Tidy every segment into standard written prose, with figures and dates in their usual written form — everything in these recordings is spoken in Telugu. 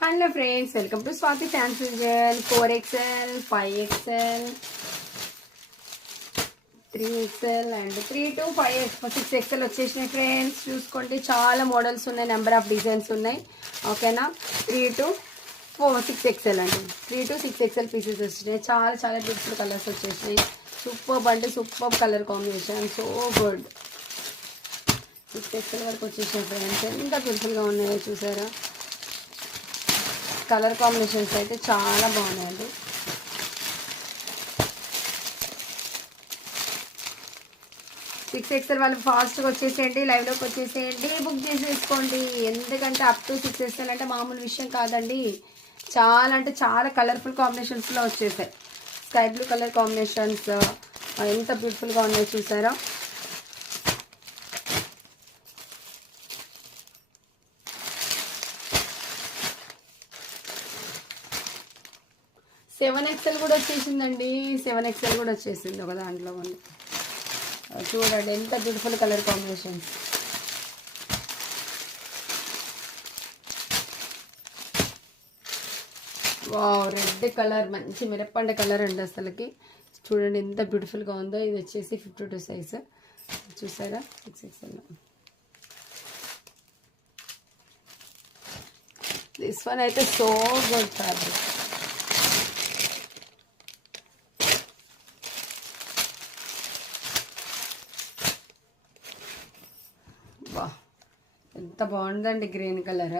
Hello friends, welcome to Swathi fancy gel. 4XL, 5XL, 3XL and 3 to 5 6XL వచ్చేసినాయి ఫ్రెండ్స్. చూసుకోండి, చాలా మోడల్స్ ఉన్నాయి, నెంబర్ ఆఫ్ డిజైన్స్ ఉన్నాయి. ఓకేనా, 3 to 6XL అండి. 3 to 6XL పీసెస్ వచ్చినాయి. చాలా చాలా బ్యూటిఫుల్ కలర్స్ వచ్చేసినాయి. సూపర్ అంటే super colour combination, so good. 6XL వరకు వచ్చేసినాయి ఫ్రెండ్స్. ఎంత బ్యూటిఫుల్గా ఉన్నాయో చూసారా. కలర్ కాంబినేషన్స్ అయితే చాలా బాగున్నాయండి. సిక్స్ ఎక్స్ఎల్ వాళ్ళు ఫాస్ట్గా వచ్చేసేయండి, లైవ్లోకి వచ్చేసేయండి, బుక్ చేసేసుకోండి. ఎందుకంటే అప్ టు 6XL అంటే మామూలు విషయం కాదండి. చాలా అంటే చాలా కలర్ఫుల్ కాంబినేషన్స్లో వచ్చేసాయి. స్కై బ్లూ కలర్ కాంబినేషన్స్ ఎంత బ్యూటిఫుల్గా ఉన్నాయో చూసారా. సెవెన్ ఎక్స్ఎల్ కూడా వచ్చేసిందండి. 7XL కూడా వచ్చేసింది ఒక దాంట్లో. మనం చూడండి ఎంత beautiful colour combinations. Wow, red colour మంచి మిరప్పండ కలర్ అండి అసలుకి. చూడండి ఎంత బ్యూటిఫుల్గా ఉందో. ఇది వచ్చేసి 52 సైజ్ చూసారా. 6XL. దిస్ వన్ అయితే సో గుడ్ ఫ్యాబ్రిక్. ఎంత బాగుందండి, గ్రీన్ కలర్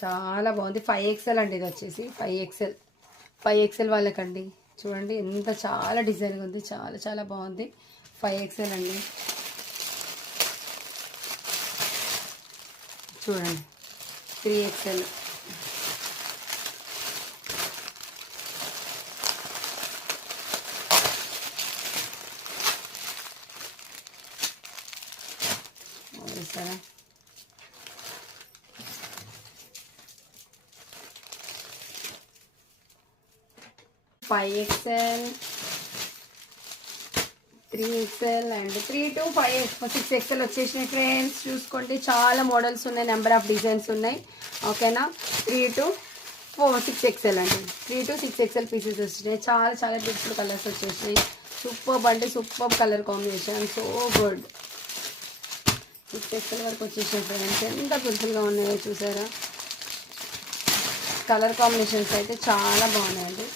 చాలా బాగుంది. 5XL అండి. ఇది వచ్చేసి 5XL వాళ్ళకండి. చూడండి ఎంత చాలా డిజైన్గా ఉంది, చాలా చాలా బాగుంది. 5XL అండి. చూడండి 3XL. సరే, 5XL, 3XL and 3 to 6XL వచ్చేసినాయి ఫ్రెండ్స్. చూసుకోండి, చాలా మోడల్స్ ఉన్నాయి, నెంబర్ ఆఫ్ డిజైన్స్ ఉన్నాయి. ఓకేనా, 3 to 6XL అండి. 3 to 6XL పీసెస్ వచ్చినాయి. చాలా చాలా బ్యూటిఫుల్ కలర్స్ వచ్చేసినాయి. సూపర్ అంటే super colour combination, so good. 6XL వరకు వచ్చేసినాయి ఫ్రెండ్స్. ఎంత బ్యూటిఫుల్గా ఉన్నాయో చూసారా. కలర్ కాంబినేషన్స్ అయితే చాలా బాగున్నాయండి.